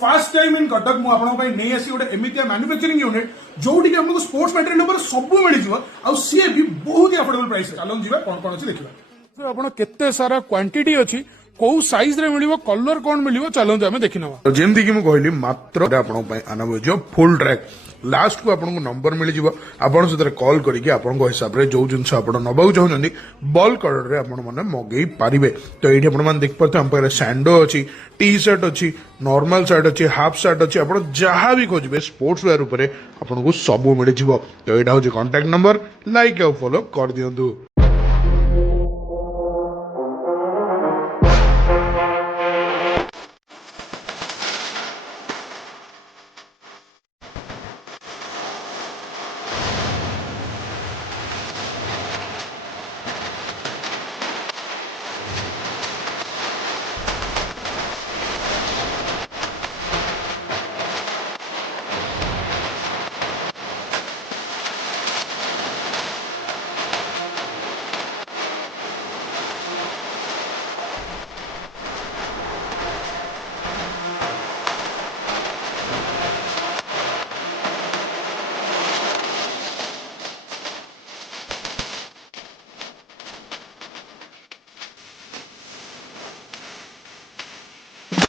Fast time in Cuttack मुझे नहीं आसी गोटे एमती मैन्युफैक्चरिंग यूनिट जोटी आपको स्पोर्ट्स मटेरियल सब मिल सी भी बहुत ही अफोर्डेबल प्राइस चलो जी कौन कौन अच्छी देखा आप केते सारा क्वांटिटी अच्छी कौ साइज रे मिलिबो कलर कौन मिलिबो चलंतु आमे देखि नवा तो जेमति कि मु कहली मात्र आपन पय आनबो जो फुल ट्रैक लास्ट को आपन को नंबर मिल जिवो आपन सेतरे कॉल करिके आपन को हिसाब रे जो जिंस आपन नबाउ चाहउछन्ती बल्क ऑर्डर रे आपन माने मगेई पारिबे तो एठी आपन मान देख परते हम पारे सैंडो अछि टी शर्ट अछि नॉर्मल शर्ट अछि हाफ शर्ट अछि आपन जहां भी खोजबे स्पोर्ट्स वेयर ऊपर आपन को सब मिल जिवो तो एटा हो कांटेक्ट नंबर लाइक और फॉलो कर दियंतु।